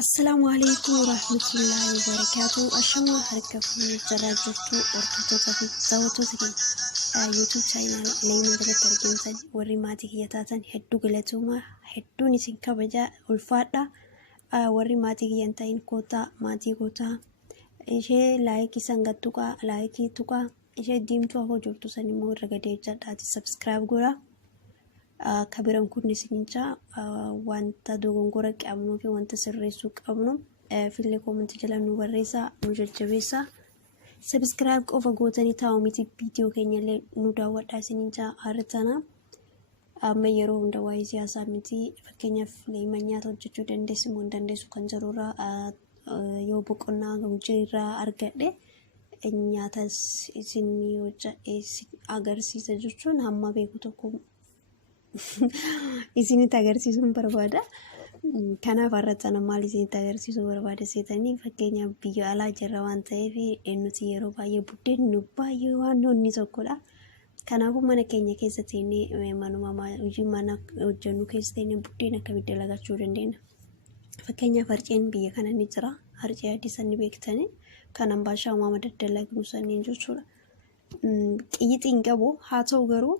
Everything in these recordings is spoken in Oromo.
Assalamu alaikum warahmatullahi wabarakatuh. Ashama harkafu jarajatu ortoota fi daawwattoota keenya YouTube channel Leeman jalatti argamtan warri maatii kiyyataatan hedduu galatooma hedduun isin kabaja ulfaadha. Warri maatii kiyyan ta'in koota maatii koota ishee like sangattuqa like tuqa ishee diimtuu afoo jirtu san immoo irra gadee jedhaati subscribe godha. Kabiran kun nisincha wanta dogongora qabnu fi wanta sirreessuu qabnu fille comment jala nu barreessa nu jajjabeessa subscribe qofa gootanii taa'u miti video keenyallee nu daawwadhaa isincha hartana amma yeroo hunda waa'ee siyaasaa miti fakkeenyaaf Leeman nyaata hojjechuu dandeessu moo dandeessu kan jirurra yoo boqonnaa hojirraa argadhe nyaatas isin agarsiisa jechuun hamma beeku tokko isinitti agarsiisuun barbaada. Kanaaf har'atana maal isinitti agarsiisuu barbaada seetanii fakkeenyaaf biyya alaa jirra waan ta'eef nuti yeroo baay'ee buddeen nu baay'ee waan nonni tokkodha. Kanaafuu mana keenya keessatti manuma hojii mana hojjennu keessatti buddeen akkamitti dalagachuu dandeenya. Fakkeenyaaf harceen biyya kana ni jira. Harcee adii sanni beektanii kan ambaashaa uumama daddalagnu sanniin jechuudha. Qiyyixiin qabu haa ta'u garuu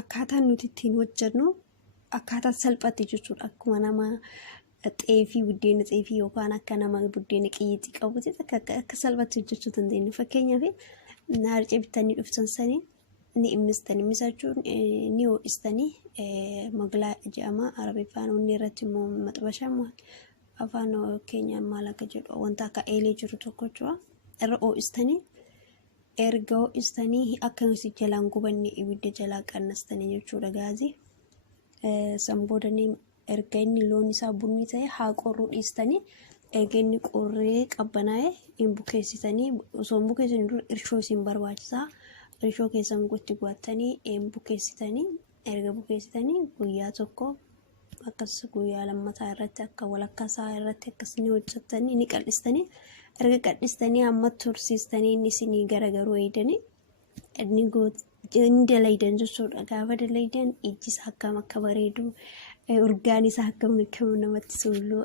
akkaataan nuti ittiin hojjennu akkaataa salphaatti jechuudha. Akkuma nama xeefii buddeena xeefii yookaan akka nama buddeena qiyyixii qabutti akka salphaatti hojjechuu dandeenya. Fakkeenyaaf harcee bitanii dhuftan sanii ni immistanii misachuun ni ho'istanii maglaa jedhama arabiffaan onni irratti immoo maxxabashaa afaan keenyaan maal akka jedhu wanta akka eelee jiru tokko jechuudha. Irra ho'istanii erga ho'istanii akkasumas jalaan gubanne ibidda jalaa qannastanii jechuudha gaazii. Samboodanii erga inni loon isaa bunni ta'e haa qorruu dhiistanii erga inni qorree qabbanaa'e hin bukeessitanii osoo hin bukeessin dura irshoo isin barbaachisaa. Irshoo keessan gotti guwattanii hin bukeessitanii erga bukeessitanii guyyaa tokko akkas guyyaa lammataa irratti akka walakkaasaa irratti akkasni hojjettanii ni qal'istanii. Erga qal'istanii amma tursiistanii inni isinii garagaruu eedanii inni dalaydan jechuudha. Gaafa dalaydan ijji isaa akkam akka bareedu urgaan isaa akkam namatti tolu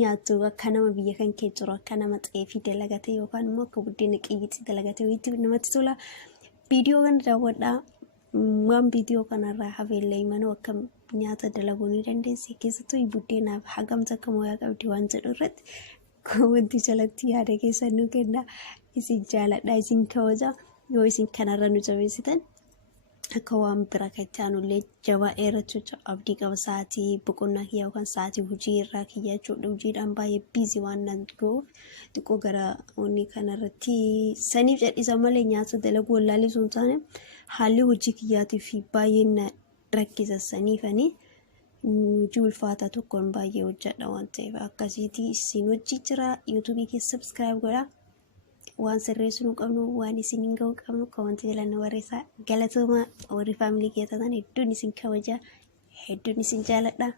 nyaattu akka nama biyya kan kee jiru akka nama xeefii dalagate yookaan immoo akka buddeena qiyyixii dalagate namatti tola. Viidiyoo kana daawwadhaa. Waan viidiyoo kanarraa hafee Leeman akka nyaata dalaguu ni dandeessi keessattuu buddeenaaf hagamta akka mooyaa qabdi waan jedhu irratti wanti jalatti yaada keessan nu kenna. Isin jaaladha isin kabaja yoo isin kanarra nu jabeessitan akka waan bira kachaanullee jabaa dheerachuu abdii qaba. Sa'aatii boqonnaa kiyyaa yookaan sa'aatii hojii irraa kiyyaa jechuudha. Hojiidhaan baay'ee biizii waan nan ga'uuf xiqqoo gara onni kanarratti saniif jedhisa malee nyaata dalaguu wallaallee sun taane haalli hojii kiyyaatiif baay'ee na rakkisa saniifanii hojii ulfaataa tokkoon baay'ee hojjedha waan ta'eef akkasiitii isin hojii jira. YouTube keessa subscribe godhaa. Waan sirreessuu qabnu waan isin hin ga'u qabnu comment jala nu barreessaa. Galatooma warri family keessan hedduun isin kabaja hedduun isin jaaladha.